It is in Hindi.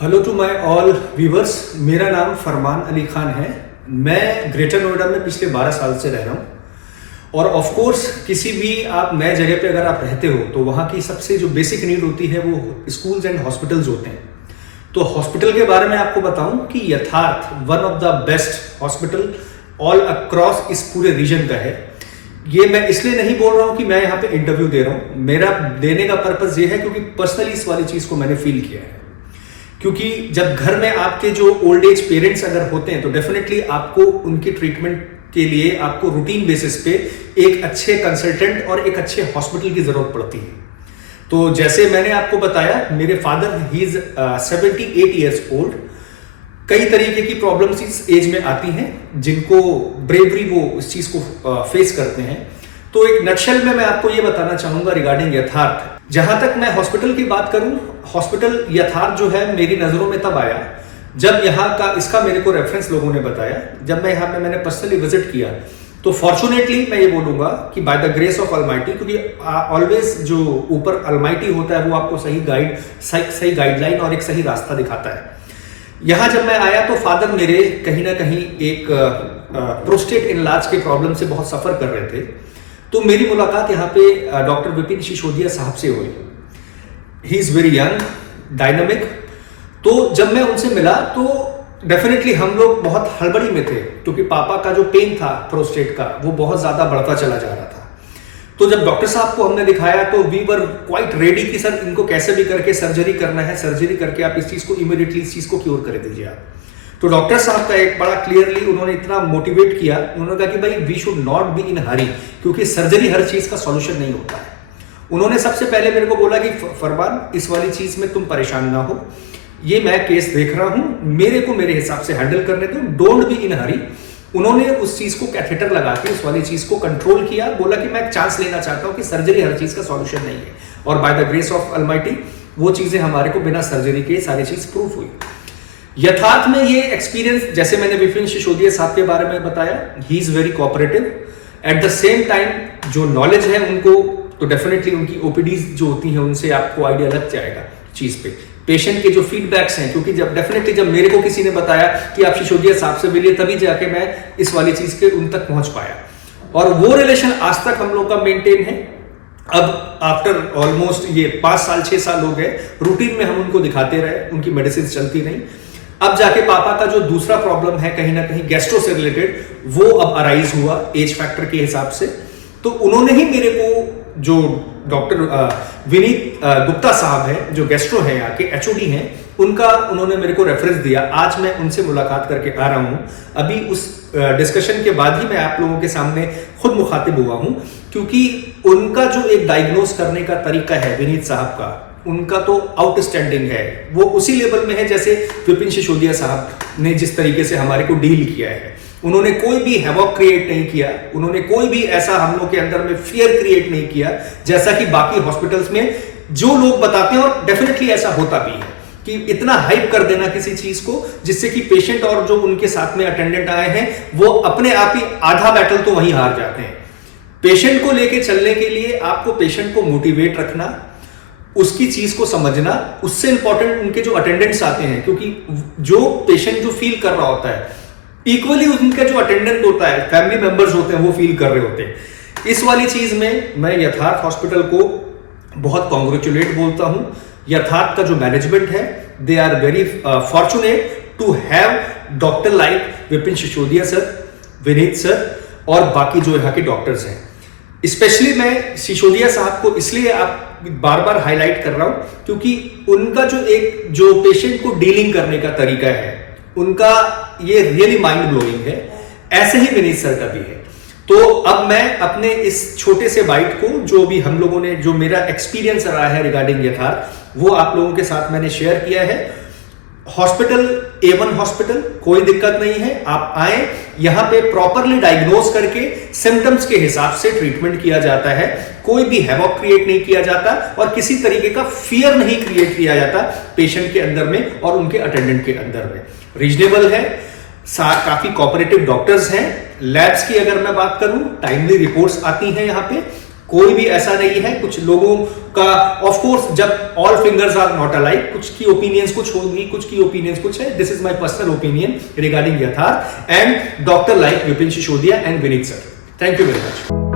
Hello to my all viewers. मेरा नाम फरमान अली खान है। मैं ग्रेटर नोएडा में पिछले 12 साल से रह रहा हूँ। और ऑफ कोर्स किसी भी आप नए जगह पे अगर आप रहते हो तो वहाँ की सबसे जो बेसिक नीड होती है वो स्कूल्स एंड हॉस्पिटल्स होते हैं। तो हॉस्पिटल के बारे में आपको बताऊं कि यथार्थ one of the best hospital all across इस पूरे रीजन का है। ये मैं इसलिए नहीं बोल रहा हूँ कि मैं यहाँ पे इंटरव्यू दे रहा हूँ। मेरा देने का पर्पस ये है क्योंकि पर्सनली इस वाली चीज़ को मैंने फील किया है। क्योंकि जब घर में आपके जो ओल्ड एज पेरेंट्स अगर होते हैं तो डेफिनेटली आपको उनके ट्रीटमेंट के लिए आपको रूटीन बेसिस पे एक अच्छे कंसल्टेंट और एक अच्छे हॉस्पिटल की जरूरत पड़ती है। तो जैसे मैंने आपको बताया, मेरे father he is 78 years old. कई तरीके की प्रॉब्लम्स इस एज में आती हैं जिनको ब्रेवरी वो इस चीज को फेस करते हैं। तो एक नटशेल में मैं आपको ये बताना चाहूंगा रिगार्डिंग यथार्थ। जहां तक मैं हॉस्पिटल की बात करूं, हॉस्पिटल यथार्थ जो है मेरी नजरों में तब आया जब यहाँ का इसका मेरे को रेफरेंस लोगों ने बताया। जब मैं यहाँ पे मैंने पर्सनली विजिट किया तो फॉर्चुनेटली मैं ये बोलूंगा कि by the grace of Almighty, क्योंकि ऑलवेज जो ऊपर अलमाइटी होता है वो आपको सही गाइडलाइन और एक सही रास्ता दिखाता है। यहाँ जब मैं आया तो फादर मेरे कहीं ना कहीं एक प्रोस्टेट इनलार्ज के प्रॉब्लम से बहुत सफर कर रहे थे। तो मेरी मुलाकात यहाँ पे डॉक्टर विपिन सिसोदिया साहब से हुई। He is very young, dynamic. तो जब मैं उनसे मिला तो डेफिनेटली हम लोग बहुत हड़बड़ी में थे क्योंकि पापा का जो पेन था प्रोस्टेट का वो बहुत ज्यादा बढ़ता चला जा रहा था। तो जब डॉक्टर साहब को हमने दिखाया तो वी वर क्वाइट रेडी कि सर इनको कैसे भी करके सर्जरी करना है, सर्जरी करके आप इस चीज को इमीडिएटली इस चीज को क्योर कर दीजिए आप। तो डॉक्टर साहब का एक बड़ा क्लियरली उन्होंने इतना मोटिवेट किया, उन्होंने कहा कि भाई we should not be in hurry, क्योंकि सर्जरी हर चीज का सॉल्यूशन नहीं होता है। उन्होंने सबसे पहले मेरे को बोला कि फरमान इस वाली चीज में तुम परेशान ना हो, ये मैं केस देख रहा हूं, मेरे को मेरे हिसाब से हैंडल करने दो, डोंट बी इन हरी। उन्होंने उस चीज को कैथेटर लगा के उस वाली चीज को कंट्रोल किया, बोला कि मैं एक चांस लेना चाहता हूं कि सर्जरी हर चीज का सॉल्यूशन नहीं है। और by the grace of Almighty वो चीजें हमारे को बिना सर्जरी के सारी चीज प्रूफ हुई। यथार्थ में ये एक्सपीरियंस, जैसे मैंने विपिन सिसोदिया साहब के बारे में बताया, he is very cooperative. At the same time जो नॉलेज है उनको तो डेफिनेटली उनकी ओपीडीज जो होती हैं उनसे आपको आइडिया लग जाएगा चीज पे। पेशेंट के जो फीडबैक्स हैं, क्योंकि जब मेरे को किसी ने बताया कि आप सिसोदिया साहब से मिलिए तभी जाके मैं इस वाली चीज के उन तक पहुंच पाया। और वो रिलेशन आज तक हम लोग का मेंटेन है। अब आफ्टर ऑलमोस्ट ये 5 साल 6 साल हो गए, रूटीन में हम उनको दिखाते रहे, उनकी मेडिसिन चलती नहीं। अब जाके पापा का जो दूसरा प्रॉब्लम है कहीं ना कहीं गैस्ट्रो से रिलेटेड, वो अब अराइज हुआ एज फैक्टर के हिसाब से। तो उन्होंने ही मेरे को, जो डॉक्टर विनीत गुप्ता साहब है जो गैस्ट्रो है यहाँ के एचओडी हैं, उन्होंने मेरे को रेफरेंस दिया। आज मैं उनसे मुलाकात करके आ रहा हूँ। अभी उस डिस्कशन के बाद ही मैं आप लोगों के सामने खुद मुखातिब हुआ हूँ, क्योंकि उनका जो एक डायग्नोज करने का तरीका है विनीत साहब का, उनका तो आउटस्टैंडिंग है। वो उसी लेवल में है जैसे विपिन सिसोदिया साहब ने जिस तरीके से हमारे को डील किया है। उन्होंने कोई भी हैवॉक क्रिएट नहीं किया, उन्होंने कोई भी ऐसा हम लोग के अंदर में फियर क्रिएट नहीं किया जैसा कि बाकी हॉस्पिटल्स में जो लोग बताते हैं। और डेफिनेटली ऐसा होता भी है कि इतना हाइप कर देना किसी चीज को जिससे कि पेशेंट और जो उनके साथ में अटेंडेंट आए हैं वो अपने आप ही आधा बैटल तो वहीं हार जाते हैं। पेशेंट को लेके चलने के लिए आपको पेशेंट को मोटिवेट रखना, उसकी चीज को समझना, उससे इंपॉर्टेंट उनके जो अटेंडेंट्स आते हैं, क्योंकि जो पेशेंट जो फील कर रहा होता है इक्वली उनका जो अटेंडेंट होता है, फैमिली मेंबर्स होते हैं, वो फील कर रहे होते हैं। इस वाली चीज में मैं यथार्थ हॉस्पिटल को बहुत कॉन्ग्रेचुलेट बोलता हूं। यथार्थ का जो मैनेजमेंट है, they are very fortunate to have doctor like Vipin Sisodia sir, Vineet sir और बाकी जो यहाँ के डॉक्टर्स हैं। स्पेशली मैं सिसोदिया साहब को इसलिए आप बार बार हाईलाइट कर रहा हूं क्योंकि उनका जो पेशेंट को डीलिंग करने का तरीका है, उनका ये रियली माइंड ब्लोइंग है। ऐसे ही विनीत सर का भी है। तो अब मैं अपने इस छोटे से बाइट को, जो भी हम लोगों ने, जो मेरा एक्सपीरियंस रहा है रिगार्डिंग यथार्थ, वो आप लोगों के साथ मैंने शेयर किया है। हॉस्पिटल A1 हॉस्पिटल, कोई दिक्कत नहीं है। आप आए, यहां पे प्रॉपरली डायग्नोज करके सिम्टम्स के हिसाब से ट्रीटमेंट किया जाता है। कोई भी हैवॉक क्रिएट नहीं किया जाता और किसी तरीके का फियर नहीं क्रिएट किया जाता पेशेंट के अंदर में और उनके अटेंडेंट के अंदर में। रीजनेबल है, काफी कोऑपरेटिव डॉक्टर्स हैं। लैब्स की अगर मैं बात करूं, टाइमली रिपोर्ट्स आती हैं यहाँ पे। कोई भी ऐसा नहीं है, कुछ लोगों का ऑफ कोर्स जब all fingers are not alike, कुछ की ओपिनियंस कुछ होगी, कुछ की ओपिनियंस कुछ है. This is my personal opinion regarding Yatharth and doctor like Vipin Sisodia and Vineet sir. Thank you very much.